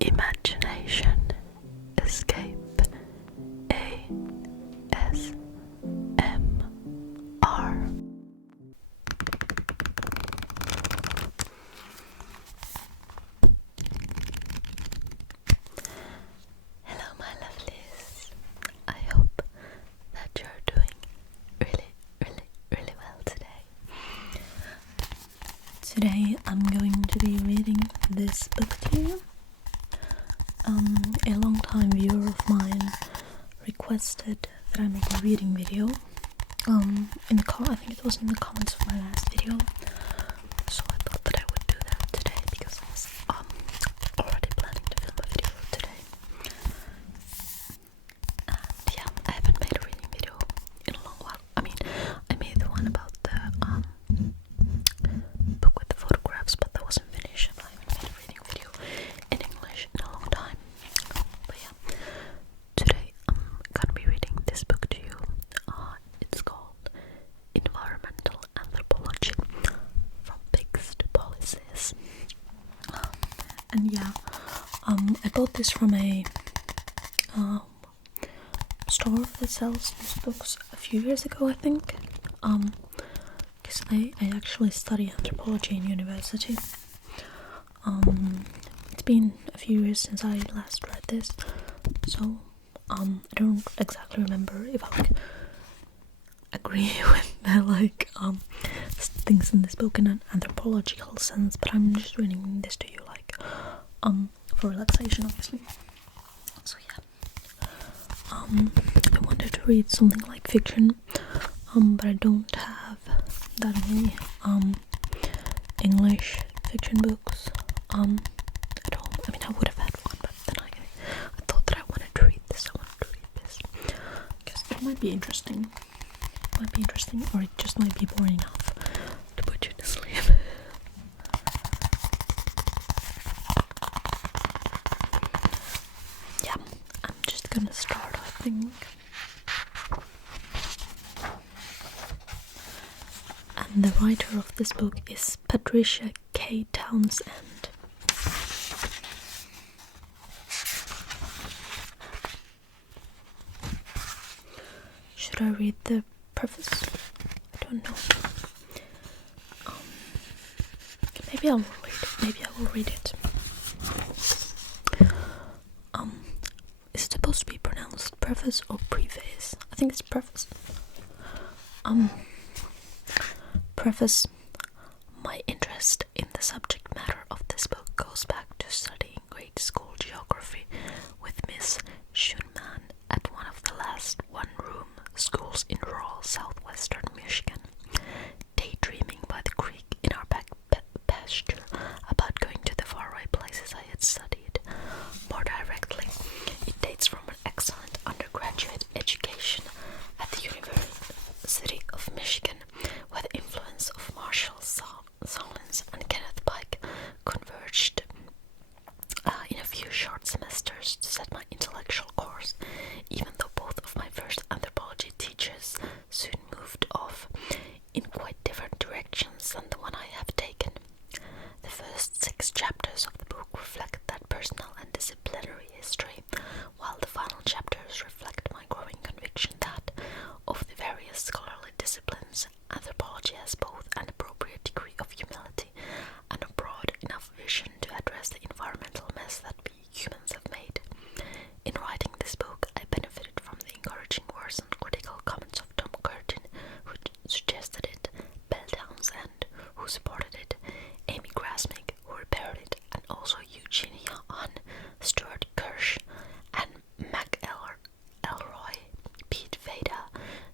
Imagination Escape ASMR. Hello my lovelies, I hope that you're doing really well today. Today I'm going to be reading this book to you. A long-time viewer of mine requested that I make a reading video. I think it was in the comments of my last video. So I thought that I would do that today because I was already planning to film a video today. And yeah, I haven't made a reading video in a long while. I mean, I made the one about the book with the photographs, but that wasn't finished, and I haven't made a reading video in English in a long time. But yeah, today I'm gonna be reading this book to you. It's called Environmental Anthropology, From Pigs to Policies. And yeah, I bought this from a store that sells these books a few years ago, I think. Because I actually study anthropology in university. It's been a few years since I last read this, so I don't exactly remember if I agree with the things in this book in an anthropological sense, but I'm just reading this to you for relaxation, obviously. So yeah, I wanted to read something like fiction, but I don't have that many English fiction books at all. I mean, I would have had one, but then I thought that I wanted to read this. Because it might be interesting. Or it just might be boring enough to put you to sleep. Yeah, I'm just gonna start, I think. And the writer of this book is Patricia K. Townsend. Should I read the preface? I don't know. Maybe I will read it. Is it supposed to be pronounced preface or preface? I think it's preface. Preface. My interest in the subject matter of this book goes back to studying grade school geography with Miss Schunman at one of the last one-room schools in rural southwestern Michigan. Daydreaming by the creek in our back pasture about going to the faraway places I had studied. More directly, it dates from an excellent undergraduate education at the University of Michigan, where the influence of Marshall Solins and Kenneth Pike converged in a few short semesters to set my intellectual course, even though both of my first anthropology teachers soon moved off in quite different directions than the one I have taken. The first 6 chapters of the book reflect that personal and disciplinary history, while the final chapters reflect my growing conviction that, of the various scholarly disciplines, anthropology has both an appropriate degree of humility and a broad enough vision to address the environmental mess that we humans have made. In writing this book, I benefited from the encouraging words and critical comments of Tom Curtin, who suggested it, Bell Townsend, who supported it, Amy Grasmick, who repaired it, and also Eugenia Hahn, Stuart Kirsch, and Mac Elroy, Pete Veda,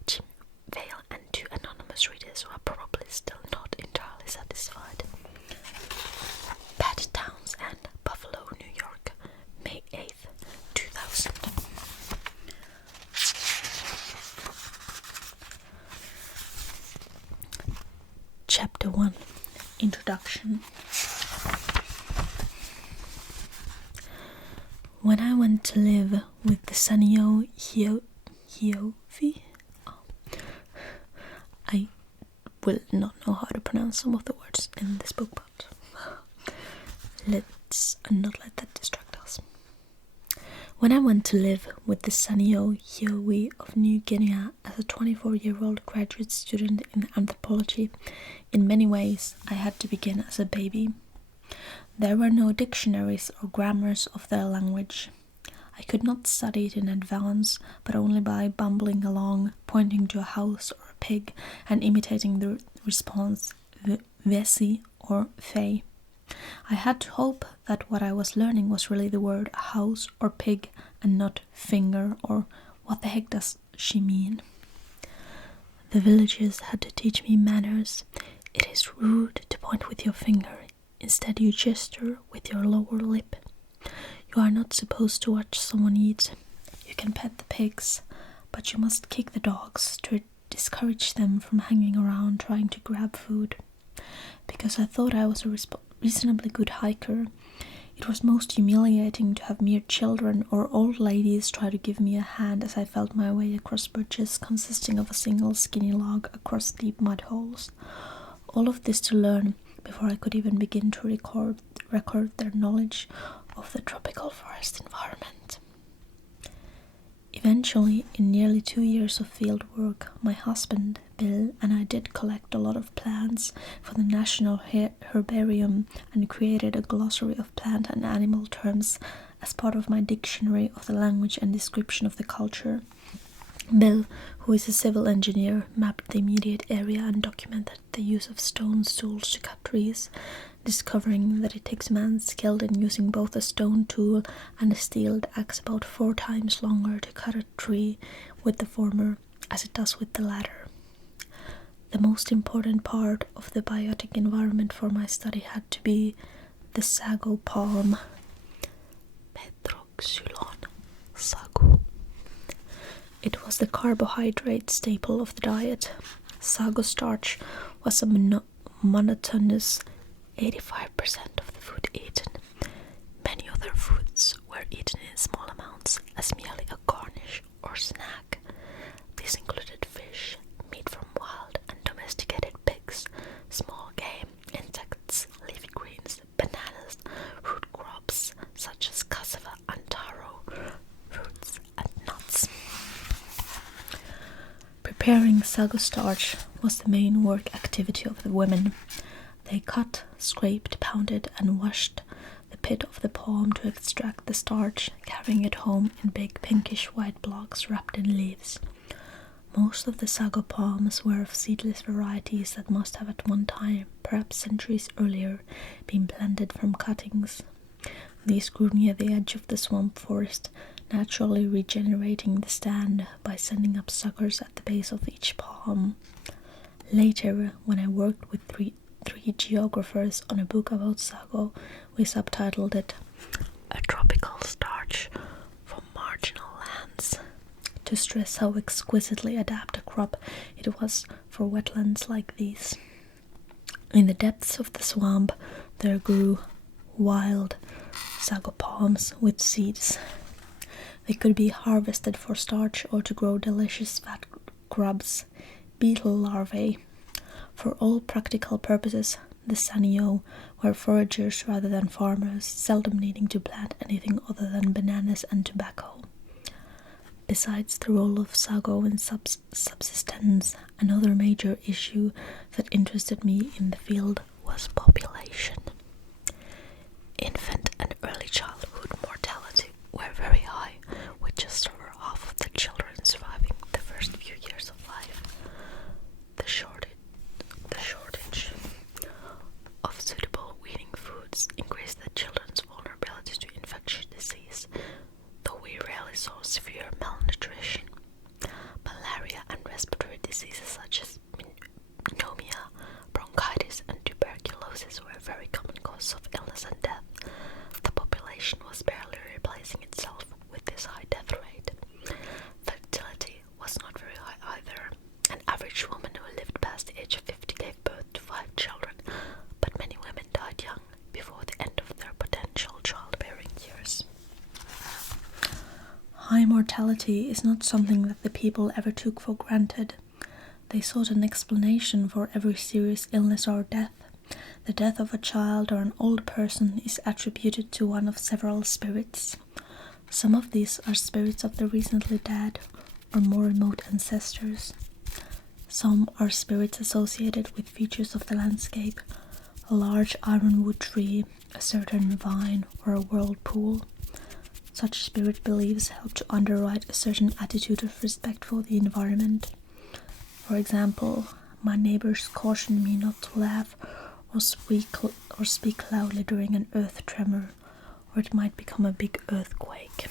Jim Vale, and 2 anonymous readers who are probably still not entirely satisfied. Pat Townsend, Buffalo, New York, May 8th, 2000. Chapter 1. Introduction. When I went to live with the Sanyo Hiofi, I will not know how to pronounce some of the words in this book, but let's not let that distract us. When I went to live with the Sanio Hioi of New Guinea as a 24-year-old graduate student in anthropology, in many ways I had to begin as a baby. There were no dictionaries or grammars of their language. I could not study it in advance, but only by bumbling along, pointing to a house or a pig, and imitating the response Vesi or Fei. I had to hope that what I was learning was really the word house or pig and not finger or what the heck does she mean. The villagers had to teach me manners. It is rude to point with your finger. Instead you gesture with your lower lip. You are not supposed to watch someone eat. You can pet the pigs, but you must kick the dogs to discourage them from hanging around trying to grab food. Because I thought I was a reasonably good hiker, it was most humiliating to have mere children or old ladies try to give me a hand as I felt my way across bridges consisting of a single skinny log across deep mud holes. All of this to learn before I could even begin to record their knowledge of the tropical forest environment. Eventually, in nearly 2 years of field work, my husband, Bill, and I did collect a lot of plants for the National Herbarium and created a glossary of plant and animal terms as part of my dictionary of the language and description of the culture. Bill, who is a civil engineer, mapped the immediate area and documented the use of stone tools to cut trees, discovering that it takes a man skilled in using both a stone tool and a steeled axe about 4 times longer to cut a tree with the former as it does with the latter. The most important part of the biotic environment for my study had to be the sago palm. Petroxylon sago. It was the carbohydrate staple of the diet. Sago starch was a monotonous 85% of the food eaten. Many other foods were eaten in small amounts as merely a garnish or snack. These included fish, meat from wild and domesticated pigs, small game, insects, leafy greens, bananas, root crops such as cassava and taro, fruits and nuts. Preparing sago starch was the main work activity of the women. They cut, scraped, pounded, and washed the pit of the palm to extract the starch, carrying it home in big pinkish-white blocks wrapped in leaves. Most of the sago palms were of seedless varieties that must have at one time, perhaps centuries earlier, been planted from cuttings. These grew near the edge of the swamp forest, naturally regenerating the stand by sending up suckers at the base of each palm. Later, when I worked with three geographers on a book about sago, we subtitled it A Tropical Starch for Marginal Lands, to stress how exquisitely adapted a crop it was for wetlands like these. In the depths of the swamp there grew wild sago palms with seeds. They could be harvested for starch or to grow delicious fat grubs, beetle larvae. For all practical purposes, the Sanio were foragers rather than farmers, seldom needing to plant anything other than bananas and tobacco. Besides the role of sago in subsistence, another major issue that interested me in the field was population. Infant and early childhood mortality were very high, with just over half of the children surviving the first few years of life. The shortage of suitable weaning foods increased the children's vulnerability to infectious disease, though we rarely saw severe malnutrition. Malaria and respiratory diseases such as pneumonia, bronchitis, and tuberculosis were very common causes of illness and death. The population was barely replacing itself with this high death rate. Fertility was not very high either. An average woman who lived past the age of 50 gave birth to 5 children, but many women died young before the end of their potential childbearing years. High mortality is not something that the people ever took for granted. They sought an explanation for every serious illness or death. The death of a child or an old person is attributed to one of several spirits. Some of these are spirits of the recently dead or more remote ancestors. Some are spirits associated with features of the landscape, a large ironwood tree, a certain vine, or a whirlpool. Such spirit beliefs help to underwrite a certain attitude of respect for the environment. For example, my neighbors cautioned me not to laugh or speak loudly during an earth tremor, or it might become a big earthquake.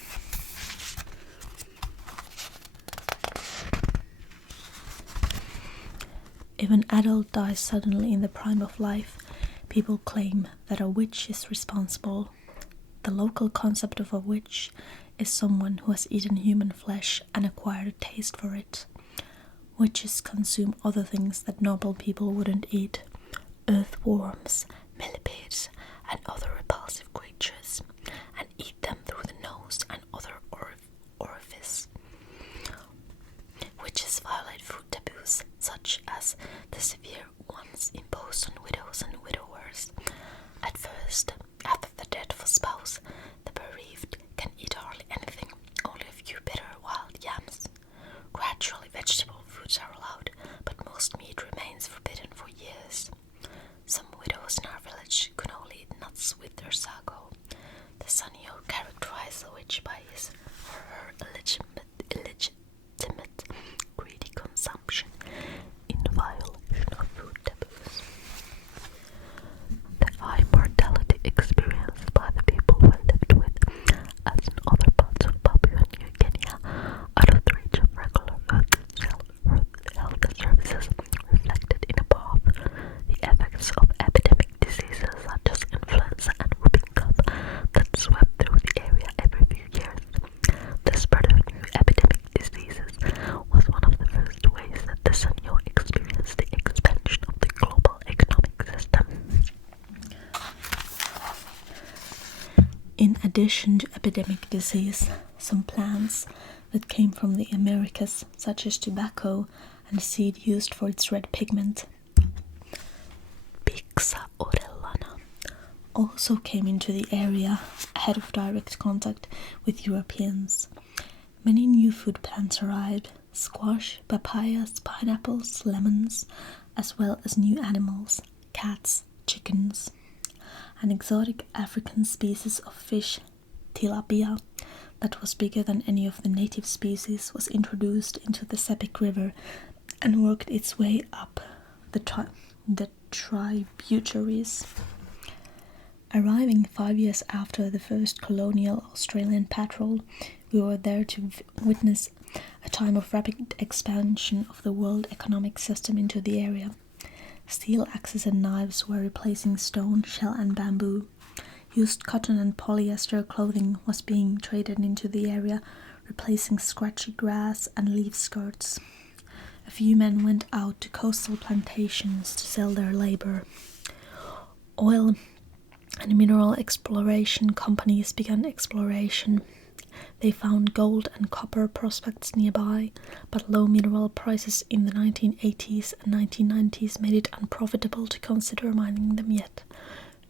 If an adult dies suddenly in the prime of life, people claim that a witch is responsible. The local concept of a witch is someone who has eaten human flesh and acquired a taste for it. Witches consume other things that normal people wouldn't eat: earthworms, millipedes, and other repulsive creatures, and eat them through the nose and other orifice. Witches violate food taboos, such as the severe ones imposed on widows and widowers. At first, after the death of a spouse, the bereaved can eat hardly anything, only a few bitter wild yams. Gradually, vegetable foods are allowed, but most meat remains forbidden for years. Some widows in our village could only eat nuts with their sago. The Sanyo characterized the witch by his or her illegitimate greedy consumption in violation of food taboos. The high mortality experienced by the people were lived with, as in other parts of Papua New Guinea, out of the reach of regular health services, reflected in above the effects of epidemic diseases such as influenza and whooping cough that swept through the area every few years. The spread of new epidemic diseases was one of the first ways that the Sanyo experienced the expansion of the global economic system. In addition to epidemic disease, some plants that came from the Americas, such as tobacco and seed used for its red pigment, Pixa orellana, also came into the area ahead of direct contact with Europeans. Many new food plants arrived: squash, papayas, pineapples, lemons, as well as new animals: cats, chickens. An exotic African species of fish, tilapia, that was bigger than any of the native species, was introduced into the Sepik River and worked its way up the tributaries. Arriving 5 years after the first colonial Australian patrol, we were there to witness a time of rapid expansion of the world economic system into the area. Steel axes and knives were replacing stone, shell, and bamboo. Used cotton and polyester clothing was being traded into the area, replacing scratchy grass and leaf skirts. A few men went out to coastal plantations to sell their labor. Oil and mineral exploration companies began exploration. They found gold and copper prospects nearby, but low mineral prices in the 1980s and 1990s made it unprofitable to consider mining them yet.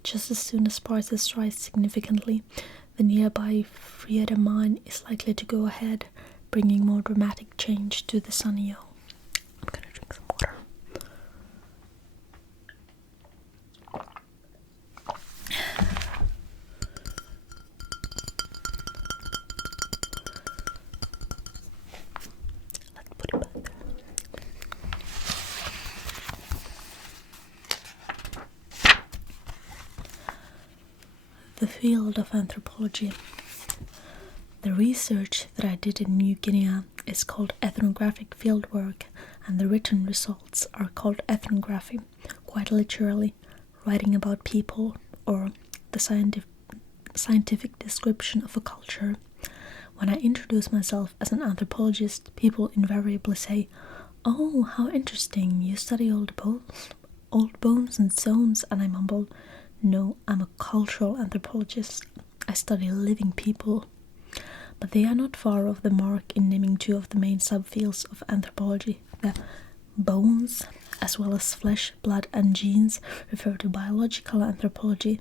Just as soon as prices rise significantly, the nearby Frieda mine is likely to go ahead, bringing more dramatic change to the Sanyo. I'm gonna drink some water. Let's put it back there. The field of anthropology. The research that I did in New Guinea is called ethnographic fieldwork, and the written results are called ethnography, quite literally, writing about people, or the scientific description of a culture. When I introduce myself as an anthropologist, people invariably say, "Oh, how interesting, you study old bones and stones," and I mumble, "No, I'm a cultural anthropologist. I study living people." But they are not far off the mark in naming two of the main subfields of anthropology. The bones, as well as flesh, blood, and genes, refer to biological anthropology,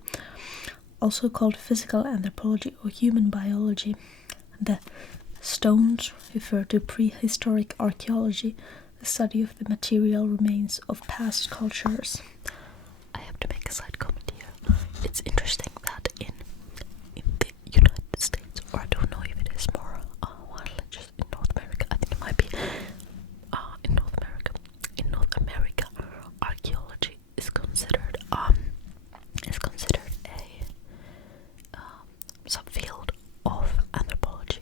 also called physical anthropology or human biology. The stones refer to prehistoric archaeology, the study of the material remains of past cultures. I have to make a side comment here. It's interesting that in the United States, or I don't know if it is more just in North America, I think it might be in North America. In North America, archaeology is considered a subfield of anthropology,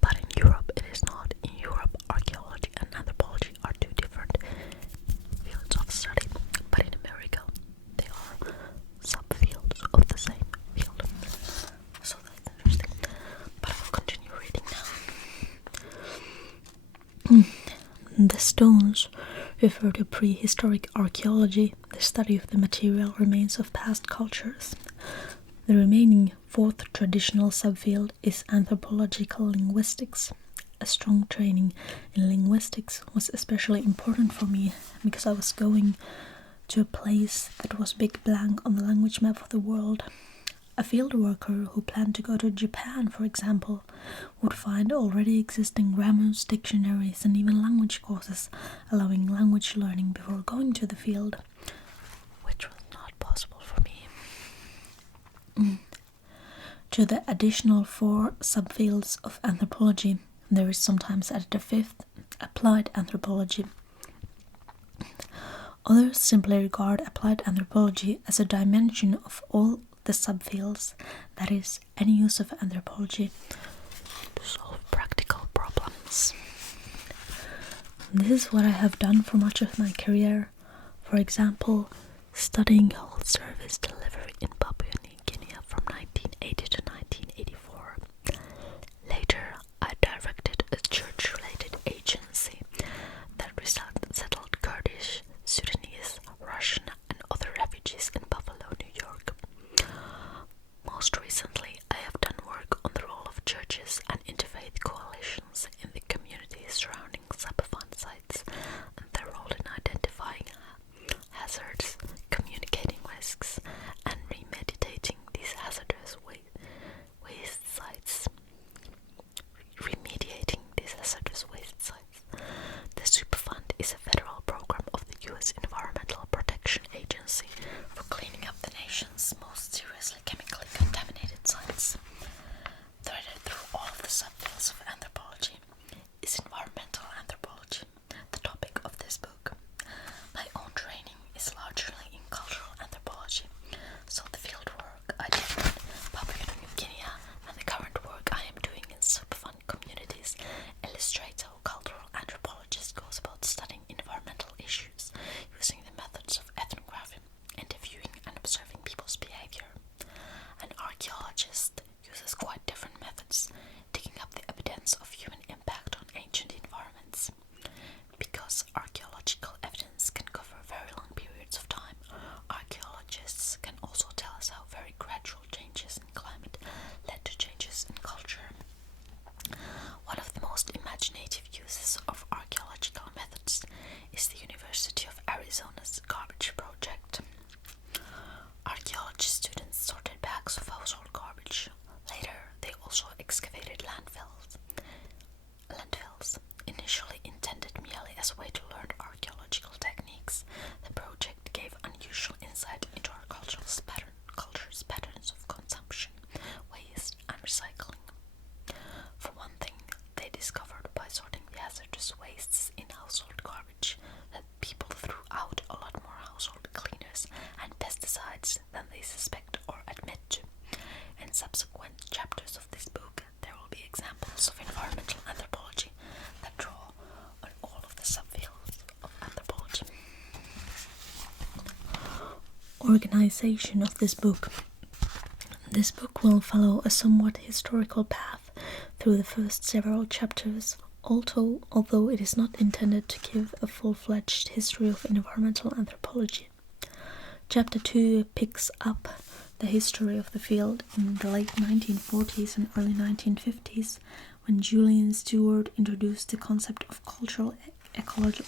but in Europe it is not. In Europe, archaeology and anthropology are two different fields of study, but in America they are subfields of the same field. So that's interesting. But I will continue reading now. The stones refer to prehistoric archaeology, the study of the material remains of past cultures. The remaining fourth traditional subfield is anthropological linguistics. A strong training in linguistics was especially important for me because I was going to a place that was a big blank on the language map of the world. A field worker who planned to go to Japan, for example, would find already existing grammars, dictionaries, and even language courses allowing language learning before going to the field, which was not possible for me. To the additional 4 subfields of anthropology, there is sometimes added a 5th, applied anthropology. Others simply regard applied anthropology as a dimension of all the subfields, that is, any use of anthropology to solve practical problems. This is what I have done for much of my career. For example, studying whole service delivery in Papua New Guinea from 1980 to 1984. Later, I directed a church-related agency that settled Kurdish, Sudanese, Russian, and other refugees in Buffalo, New York. Most recently, I have done work on the role of churches and interfaith coalitions in the communities surrounding Sabafan sites and their role in identifying hazards, communicating risks, and remediating these hazardous waste sites. The Superfund is a federal program of the U.S. Environmental Protection Agency for cleaning up the nation's most seriously chemically contaminated sites. Threaded through all of the subfields of anthropology is environmental anthropology, the topic of this book. My own training is largely in cultural anthropology, so the field work I did in Papua New Guinea and the current work I am doing in Superfund communities illustrates how cultural anthropologists goes about studying environmental issues using the methods of ethnography, interviewing and observing people's behavior. An archaeologist uses quite different methods, digging up the evidence of human impact on ancient environments. Because archaeological evidence can cover very long periods of time, archaeologists can also tell us how very gradual changes in climate led to changes in culture. One of the most imaginative uses of archaeological methods is the University of Arizona's garbage project. Archaeology students sorted bags of household garbage. Later, they also excavated landfills, initially intended merely as a way to learn archaeological techniques. The project gave unusual insight into our culture's patterns of consumption, waste, and recycling. For one thing, they discovered by sorting the hazardous wastes in household garbage that people threw out a lot more household cleaners and pesticides than they suspect or admit to. In subsequent chapters of this book, there will be examples of environmental anthropology that draw on all of the subfields of anthropology. Organization of this book. This book will follow a somewhat historical path through the first several chapters, although it is not intended to give a full-fledged history of environmental anthropology. Chapter 2 picks up the history of the field in the late 1940s and early 1950s, when Julian Stewart introduced the concept of cultural ecology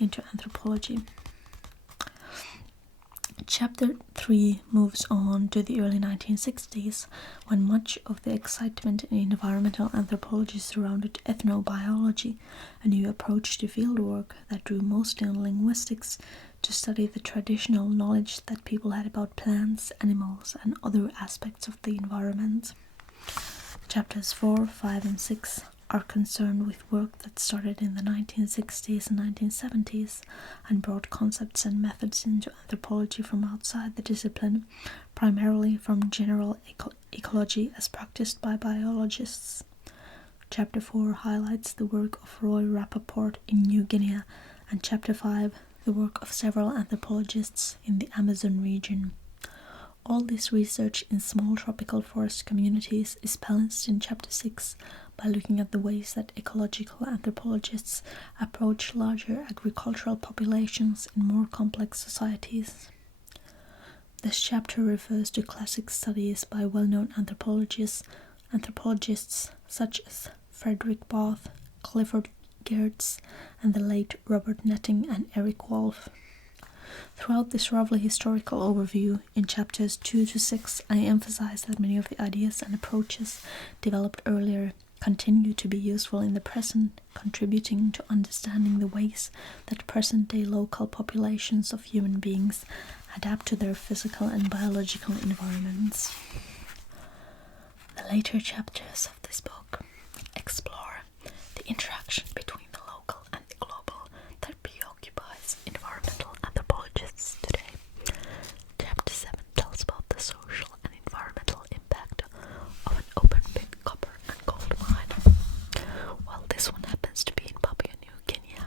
into anthropology. Chapter 3 moves on to the early 1960s, when much of the excitement in environmental anthropology surrounded ethnobiology, a new approach to fieldwork that drew mostly on linguistics to study the traditional knowledge that people had about plants, animals, and other aspects of the environment. Chapters 4, 5, and 6 are concerned with work that started in the 1960s and 1970s and brought concepts and methods into anthropology from outside the discipline, primarily from general ecology as practiced by biologists. Chapter 4 highlights the work of Roy Rappaport in New Guinea, and Chapter 5 the work of several anthropologists in the Amazon region. All this research in small tropical forest communities is balanced in Chapter 6 by looking at the ways that ecological anthropologists approach larger agricultural populations in more complex societies. This chapter refers to classic studies by well-known anthropologists such as Frederick Barth, Clifford Geertz, and the late Robert Netting and Eric Wolf. Throughout this roughly historical overview, in chapters 2 to 6, I emphasize that many of the ideas and approaches developed earlier continue to be useful in the present, contributing to understanding the ways that present-day local populations of human beings adapt to their physical and biological environments. The later chapters of this book explore the interaction between the local and the global that preoccupies environmental anthropologists today. Chapter 7 tells about the social and environmental impact of an open-pit copper and gold mine. While this one happens to be in Papua New Guinea,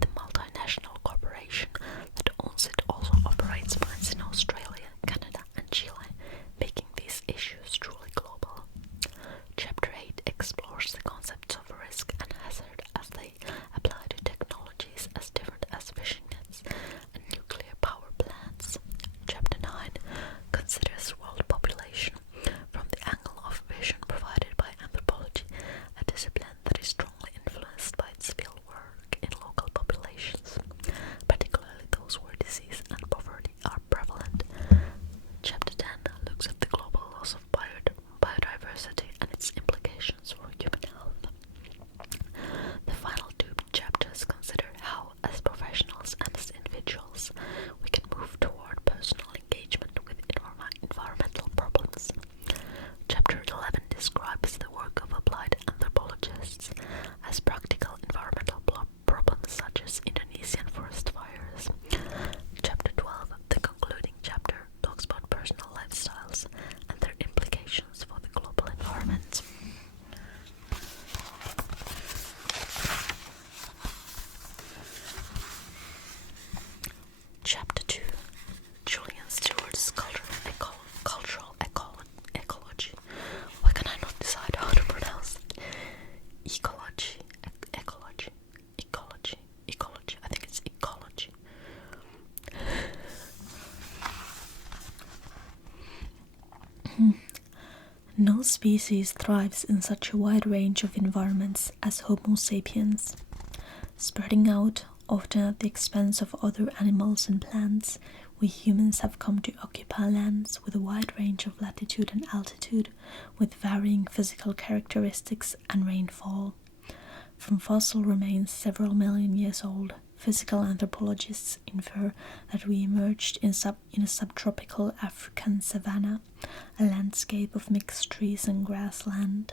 the multinational corporation that owns it also operates mines in Australia, Canada, and Chile, making these issues truly global. Chapter 8 explores the concepts of risk and hazard as they apply to technologies as different as fishing nets and nuclear power plants. Chapter 9 considers world population from the angle of vision provided by anthropology, a discipline that is strongly influenced by its field work in local populations, particularly those where disease and poverty are prevalent. Chapter 10 looks at the global loss of biodiversity and its implications for human health. The final two chapters consider how, as professionals and as individuals, we can move toward personal engagement with environmental problems. Chapter 11 describes the work of applied anthropologists as practical environmental problems such as Indonesian forest fires. Chapter 12, the concluding chapter, talks about personal lifestyles and their implications for the global environment. Chapter 2, Julian Stewart's cultural ecology. Why can I not decide how to pronounce it? Ecology. I think it's ecology. No species thrives in such a wide range of environments as Homo sapiens. Spreading out, often at the expense of other animals and plants, we humans have come to occupy lands with a wide range of latitude and altitude, with varying physical characteristics and rainfall. From fossil remains several million years old, physical anthropologists infer that we emerged in a subtropical African savanna, a landscape of mixed trees and grassland.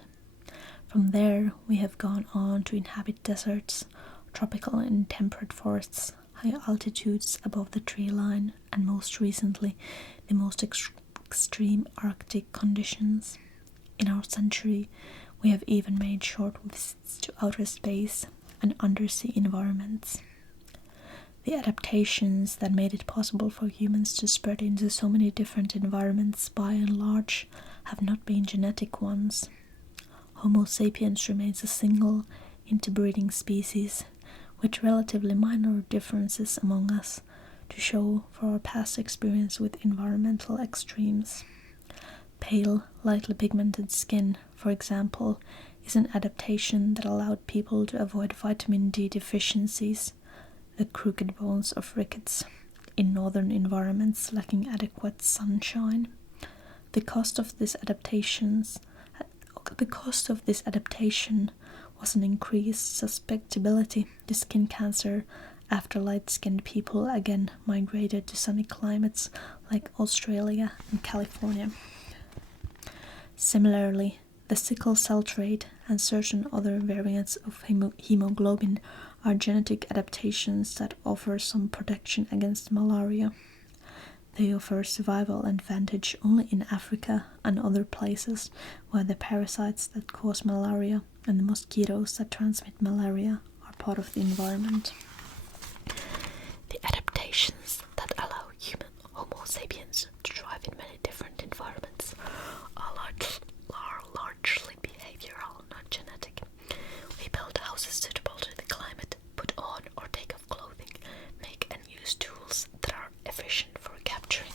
From there, we have gone on to inhabit deserts, tropical and temperate forests, high altitudes above the tree line, and most recently, the most extreme Arctic conditions. In our century, we have even made short visits to outer space and undersea environments. The adaptations that made it possible for humans to spread into so many different environments by and large have not been genetic ones. Homo sapiens remains a single, interbreeding species, with relatively minor differences among us to show for our past experience with environmental extremes. Pale, lightly pigmented skin, for example, is an adaptation that allowed people to avoid vitamin D deficiencies, the crooked bones of rickets, in northern environments lacking adequate sunshine. The cost of this adaptation was an increased susceptibility to skin cancer after light-skinned people again migrated to sunny climates like Australia and California. Similarly, the sickle cell trait and certain other variants of hemoglobin are genetic adaptations that offer some protection against malaria. They offer survival advantage only in Africa and other places where the parasites that cause malaria and the mosquitoes that transmit malaria are part of the environment. The adaptations that allow human Homo sapiens to thrive in many different environments are largely behavioral, not genetic. We build houses suitable to the climate, put on or take off clothing, make and use tools that are efficient for capturing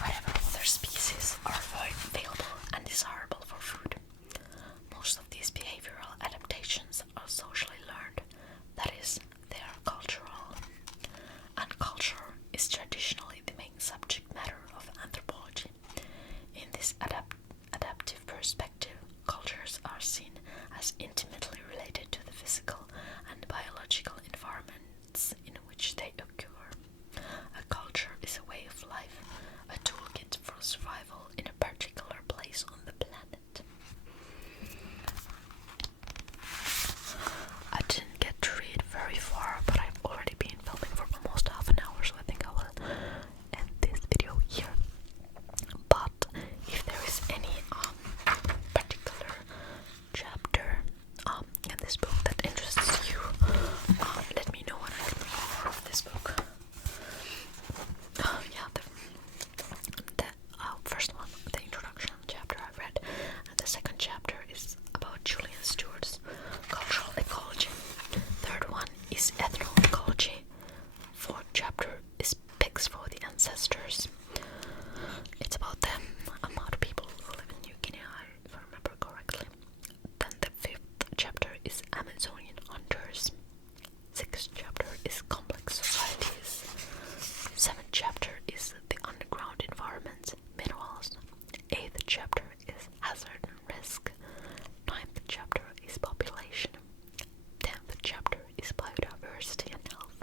whatever other species are available and desirable for food. Most of these behavioral adaptations are socially learned, that is, they are cultural. And culture is traditionally the main subject matter of anthropology. In this adaptive perspective, cultures are seen as intimately related to the physical and biological environments in which they occur. A culture is a way of life, a toolkit for survival in a particular place on the planet. I didn't get to read very far, but I've already been filming for almost half an hour, so I think I will end this video here. But if there is any particular chapter in this book that interests you, let me know and I can read more of this book. The first one, the introduction chapter I read, and the second chapter is about Julian Stewart's cultural ecology. Third one is ethnoecology. Fourth chapter is pigs for the ancestors. It's about the amount of people who live in New Guinea, if I remember correctly. Then the fifth chapter is Amazonian hunters. Sixth chapter is complex societies. Seventh chapter is the underground environment, minerals. Eighth chapter is hazard and risk. Ninth chapter is population. 10th chapter is biodiversity and health.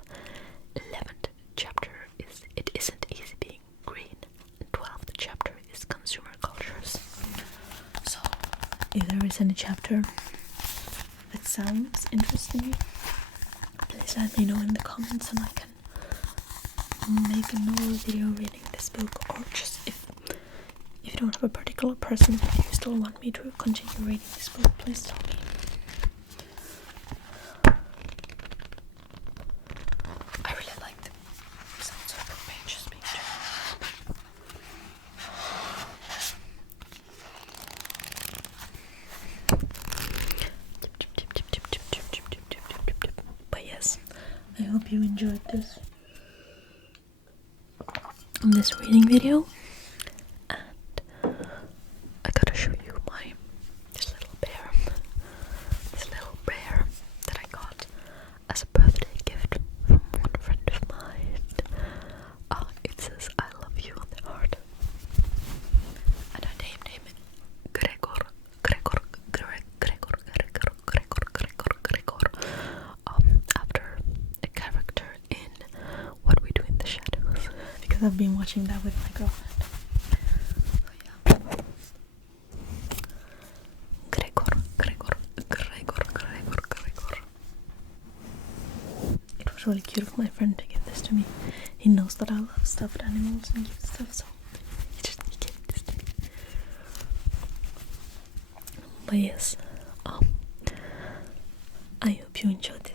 11th chapter is it isn't easy being green. And 12th chapter is consumer cultures. So, if there is any chapter that sounds interesting, please let me know in the comments and I can make another video reading this book, or just if you don't have a particular person, if you still want me to continue reading this book, please tell me. I really like the sounds of the pages being turned. But yes, I hope you enjoyed this reading video, and I gotta show you this little bear that I got as a birthday gift from one friend of mine. It says I love you on the heart, and I named him Gregor, after a character in What We Do in the Shadows, because I've been watching that with my girlfriend. So yeah. Gregor. It was really cute of my friend to give this to me. He knows that I love stuffed animals and cute stuff, so he gave this to me. But yes, I hope you enjoyed this